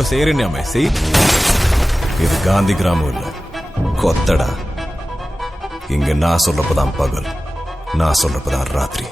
ஏதோ செய்யறேன்னு செய். இது காந்தி கிராமம் இல்ல, கொத்தடா. இங்க நான் சொல்றப்பதான் பகல், நான் சொல்றப்பதான் ராத்திரி.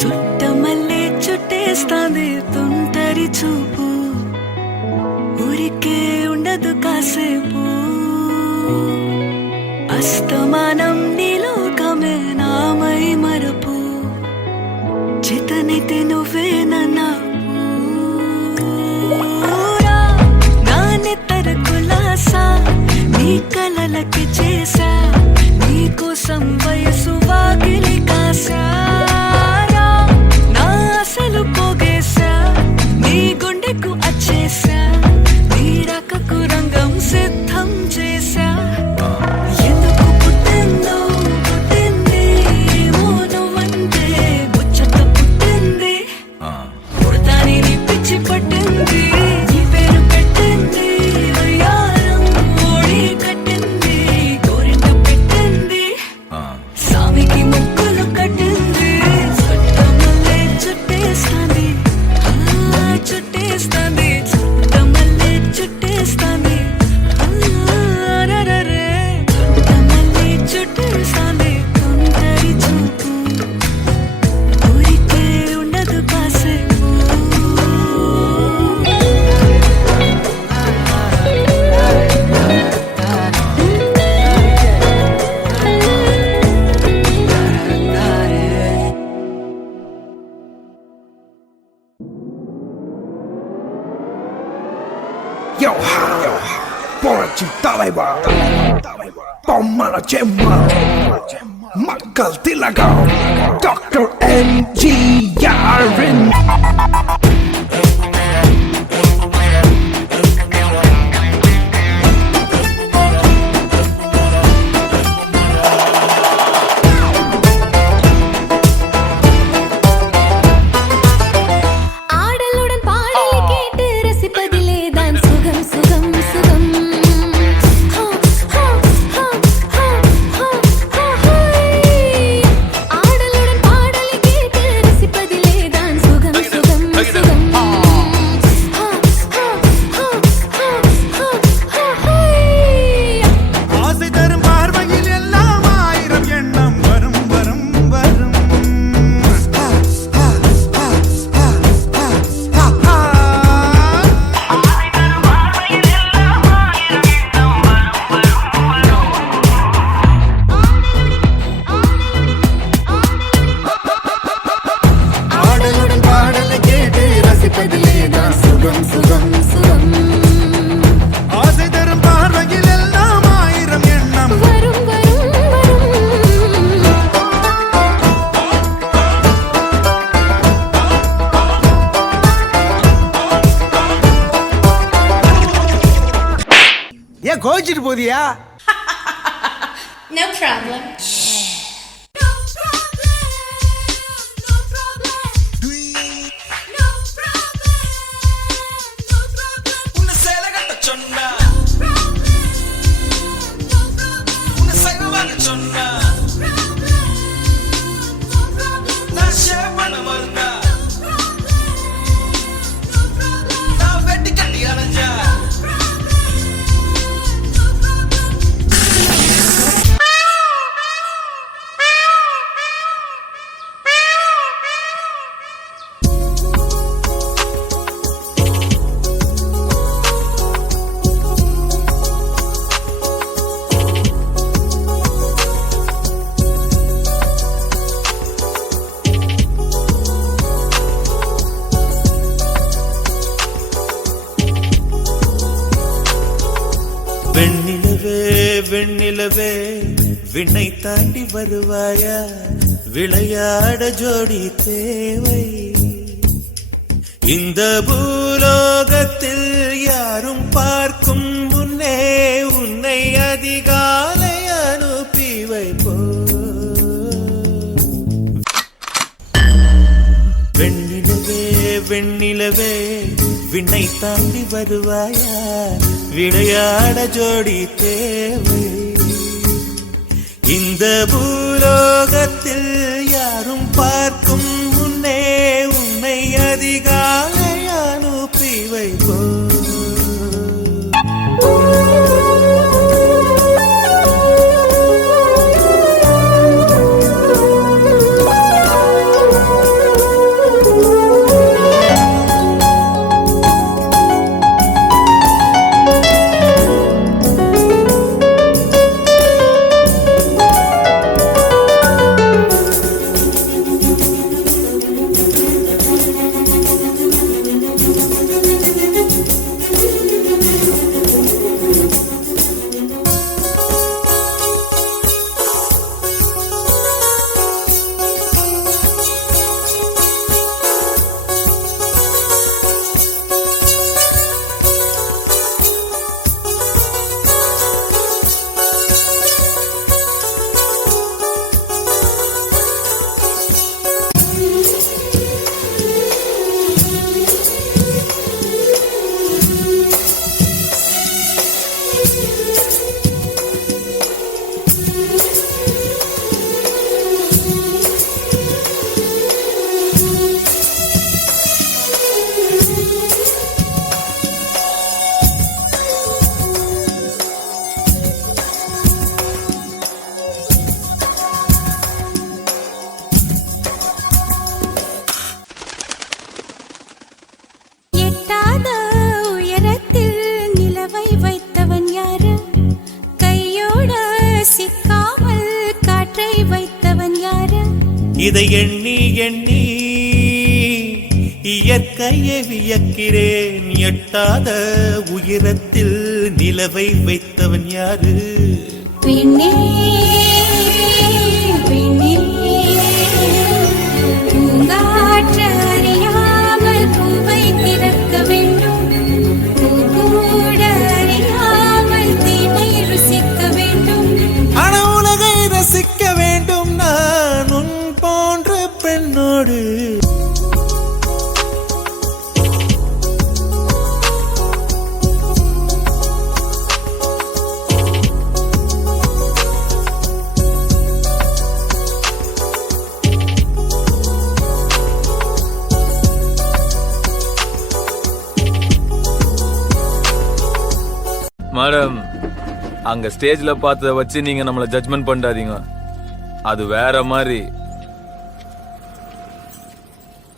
చుట్టమల్లే చుట్టేస్తాంది తుంటరి చూపు, ఊరికే ఉండదు కాసేపు. అస్తమానం నీలోకమే నామై మరపు, చితనితే నువ్వేనన్నా నానెత్తర కులాసా, నీ కలలకి చేసా, నీకోసం వయసు వాకిలి కాసా. అసలు పోగేశా, నీ గుండెకు అచ్చేసా, నీ రకకు రంగం సిద్ధం చేశా. ఎందుకు పుట్టిందో పుట్టింది, ఏమో నువ్వంటే ముచ్చట పుట్టింది. పుడతాని నీ పిచ్చి పట్టింది, నీ పేరు పెట్టింది వయ్యారం, ఓడి కట్టింది, గోరింట పెట్టింది, సామికి ముక్కులు కట్టింది. చుట్టేస్తాంది చుట్టేస్తాంది చుట్టమల్లే చుట్టేస్తాంది, చుట్టమల్లే చుట్టేస్తాంది తుంటరి చూపు, ఊరికే ఉండదు కాసేపు. Yo ha, Porachi Talaiba, Pomala Gemma, Makal Tilagao, Dr. MGRN. ஏன் கோச்சிட்டு போதியா? No problem. விண்ணை தாண்டி வருவாயா விளையாட ஜோடி தேவை இந்த பூலோகத்தில் யாரும் பார்க்கும் முன்னே உன்னை அதிகாலை அனுப்பி வைப்போ வெண்ணிலவே வெண்ணிலவே விண்ணை தாண்டி வருவாயா விளையாட ஜோடி தேவை இந்த பூலோகத்தில் யாரும் பார்க்கும் முன்னே உன்னை அதிகாலை அனுப்பி வைப்போ எட்டாத உயரத்தில் நிலவை வைத்தவன் யாரு கையோட சிக்காமல் காற்றை வைத்தவன் யாரு இதை எண்ணி எண்ணி இயற்கையை வியக்கிறேன் எட்டாத உயரத்தில் நிலவை வைத்தவன் யாரு பெண்ணே பெண்ணே பூங்காற்று அறியாமல் பூவை திறக்க வேண்டும் பூக்கூட அறியாமல் தீமை ருசிக்க வேண்டும் ஆன உலகை ரசிக்க வேண்டும் நான் உன் போன்ற பெண்ணோடு மேடம் அங்க ஸ்டேஜ்ல பார்த்தத வச்சு நீங்க நம்மள ஜட்ஜ்மெண்ட் பண்ணாதீங்க அது வேற மாதிரி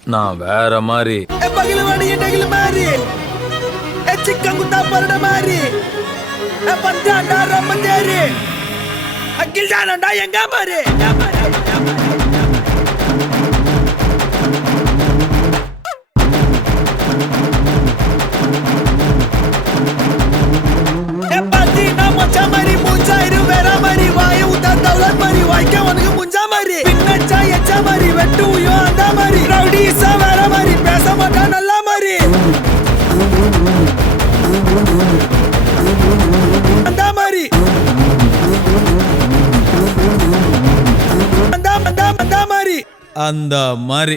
நான் வேற மாதிரி பகிலவாடி டகில மாறி சிக்கன் குத்தா பரட மாறி பஞ்சாண்டா ரம்மந்தேரி அகில் தானண்டா எங்க மாறி அந்த மாதிரி